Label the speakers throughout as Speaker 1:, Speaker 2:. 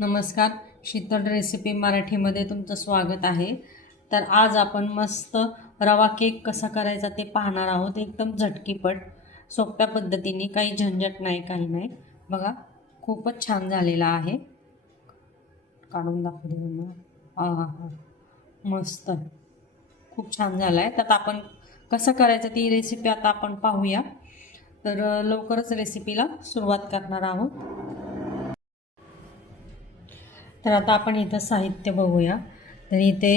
Speaker 1: नमस्कार. शीतल रेसिपी मराठीमध्ये तुमचं स्वागत आहे. तर आज आपण मस्त रवा केक कसा करायचा ते पाहणार आहोत. एकदम झटकीपट सोप्या पद्धतीने काही झंझट नाही काही नाही. बघा खूपच छान झालेला आहे. काढून दाखवते हां हां हां. मस्त. खूप छान झाला आहे त्यात आपण कसं करायचं ती रेसिपी आता आपण पाहूया. तर लवकरच रेसिपीला सुरुवात करणार आहोत. तर आता आपण इथं साहित्य बघूया. तर इथे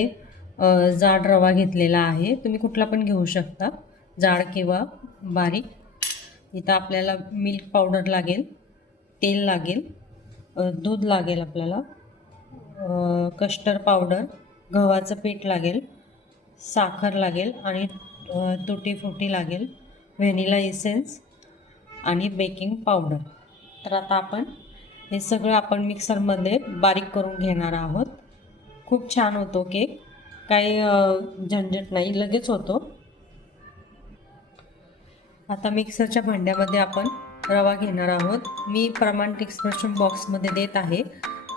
Speaker 1: जाड रवा घेतलेला आहे. तुम्ही कुठला पण घेऊ शकता. जाड किंवा बारीक. इथं आपल्याला मिल्क पावडर लागेल तेल लागेल दूध लागेल आपल्याला कस्टर्ड पावडर गव्हाचं पीठ लागेल साखर लागेल आणि तुटी फुटी लागेल व्हॅनिला इसेन्स आणि बेकिंग पावडर. तर आता आपण हे सगळं आपण मिक्सरमध्ये बारीक करून घेणार आहोत. खूप छान होतो केक. काही झंझट नाही लगेच होतो. आता मिक्सरच्या भांड्यामध्ये आपण रवा घेणार आहोत. मी प्रमाण एक्सप्रेशन बॉक्समध्ये देत आहे.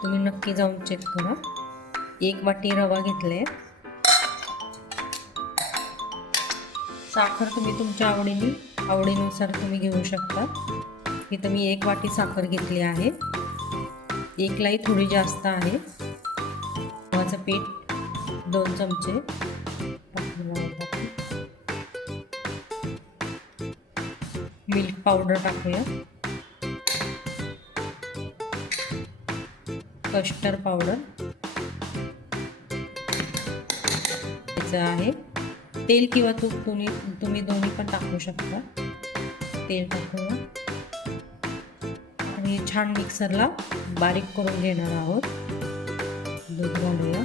Speaker 1: तुम्ही नक्की जाऊन चेक करा. एक वाटी रवा घेतले साखर तुम्ही तुमच्या आवडीने आवडीनुसार तुम्ही घेऊ शकता. इथं मी एक वाटी साखर घेतली आहे. एक लाई थोडी जास्त आहे. गव्हाचं पीठ दोन चमचे. मिल्क पावडर टाकूया. Custard powder. त्याचं आहे. तेल किंवा तूप तुम्ही तुम्ही दोन्ही पण टाकू शकता. तेल टाकूया आणि छान मिक्सरला बारीक करून घेणार आहोत. दूध घालूया.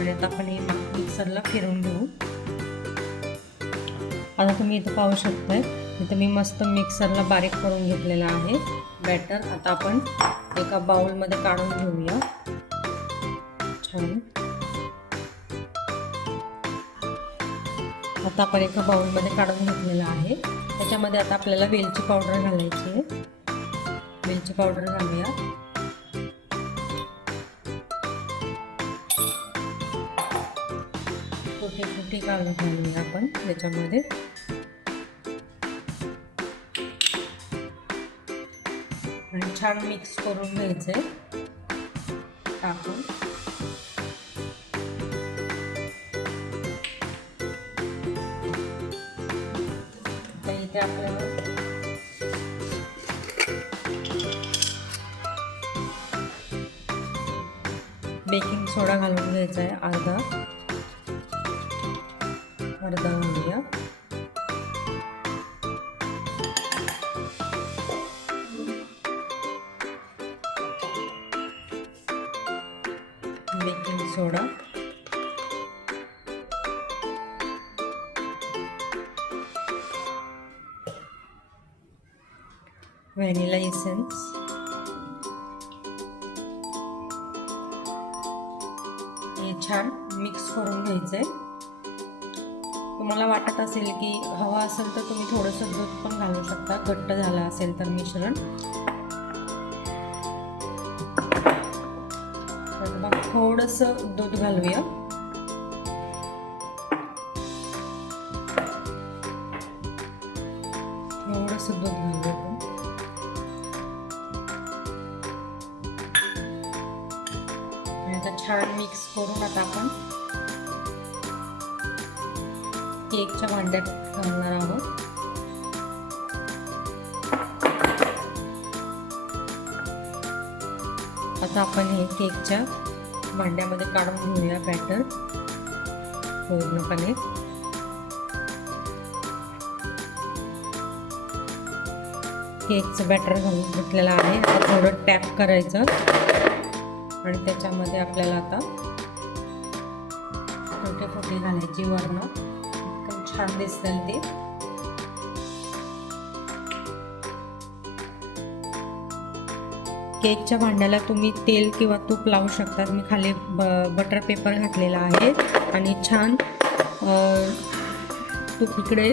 Speaker 1: आणि आता आपण हे मिक्सरला फिरून घेऊ. आता तुम्ही इथं पाहू शकताय इथं मी मस्त मिक्सरला बारीक करून घेतलेला आहे. बॅटर आता आपण एका बाउलमध्ये काढून घेऊया. छान. आता आपण एका बाउलमध्ये काढून घेतलेला आहे. त्याच्यामध्ये आता आपल्याला वेलची पावडर घालायची आहे. वेलची पावडर घालूया. छोटे छोटे घालून घालूया आपण त्याच्यामध्ये? आणि छान मिक्स करून घ्यायचंय. टाकून. आता आपल्याला बेकिंग सोडा घालून घ्यायचा आहे अर्धा. अर्धा. व्हॅनिला इसेन्स हे छान मिक्स करून घ्यायचं आहे तुम्हाला वाटत असेल की हवा असेल तर तुम्ही थोडंसं दूध पण घालू शकता. घट्ट झालं असेल तर मिश्रण. तर मग थोडंसं दूध घालूया. आता छान मिक्स करून आता आपण केकच्या भांड्यात घालणार आहोत. आता आपण हे केकच्या भांड्यामध्ये काढून घेऊया बॅटर पूर्णपणे. केकचं बॅटर घालून घेतलेलं आहे. आता थोडं टॅप करायचं. आणि त्याच्यामध्ये आपल्याला आता छोटे छोटे घालायची वर्ण. एकदम छान दिसेल ते. केकच्या भांड्याला तुम्ही तेल किंवा तूप लावू शकता. मी खाली ब बटर पेपर घातलेला आहे. आणि छान तूप इकडे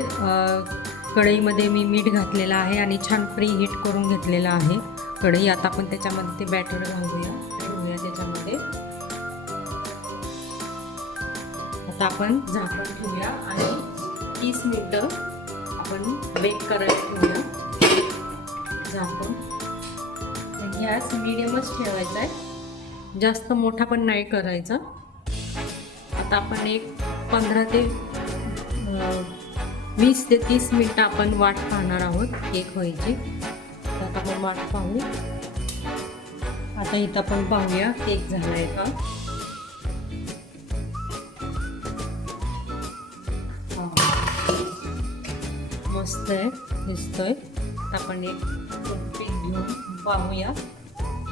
Speaker 1: कढईमध्ये मी मीठ घातलेलं आहे. आणि छान प्री हीट करून घेतलेलं आहे. कढई आता आपण त्याच्यामध्ये ते बॅटर घालूया. आता आपण झाकण ठेवूया आणि तीस मिनटं आपण बेक करायला ठेवूया. झाकण. गॅस मिडियमच ठेवायचा आहे. जास्त मोठा पण नाही करायचा. आता आपण एक पंधरा ते वीस ते तीस मिनटं आपण वाट पाहणार आहोत केक व्हायची. तर आता आपण वाट पाहू. आता इथं आपण पाहूया केक झाला आहे का मस्त आहे दिसतोय. आपण एक टूथपिक घेऊन पाहूया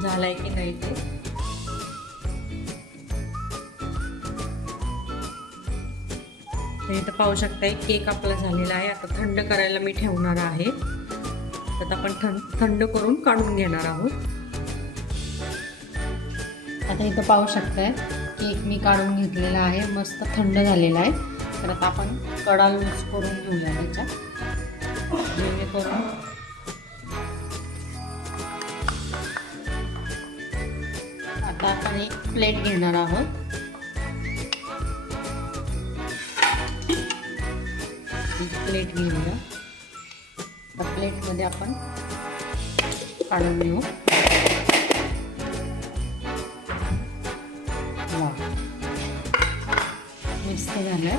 Speaker 1: झालाय की नाही ते. इथं पाहू शकताय केक आपला झालेला आहे. आता थंड करायला मी ठेवणार आहे. आता आपण थंड थंड करून काढून घेणार आहोत. आता इथं पाहू शकताय केक मी काढून घेतलेला आहे. मस्त थंड झालेला आहे. तर आता आपण कडा लूज करून घेऊया त्याच्या जेणेकरून आता आपण एक प्लेट घेणार आहोत. एक प्लेट घेऊया. त्या प्लेटमध्ये आपण काढून घेऊ. मस्त झालंय.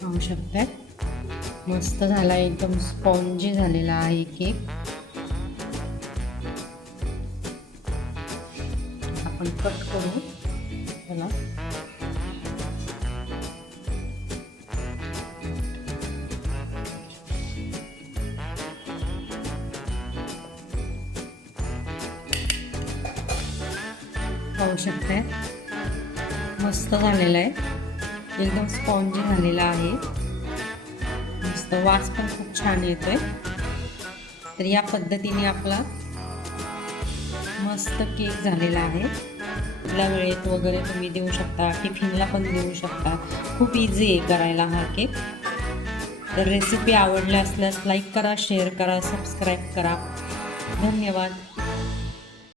Speaker 1: पाहू शकताय मस्त झाला एकदम स्पॉन्जी झालेला आहे केक. आपण कट करू. त्याला पाहू शकताय. मस्त झालेला आहे. एकदम स्पॉन्जी झालेला आहे. मस्त वास पण खूप छान येतोय. तर या पद्धतीने आपला मस्त केक झालेला आहे. आपल्या वेळेत वगैरे तुम्ही देऊ शकता टिफिनला पण देऊ शकता. खूप इझी आहे करायला हा केक. तर रेसिपी आवडल्या असल्यास लाईक करा शेअर करा सबस्क्राईब करा. धन्यवाद.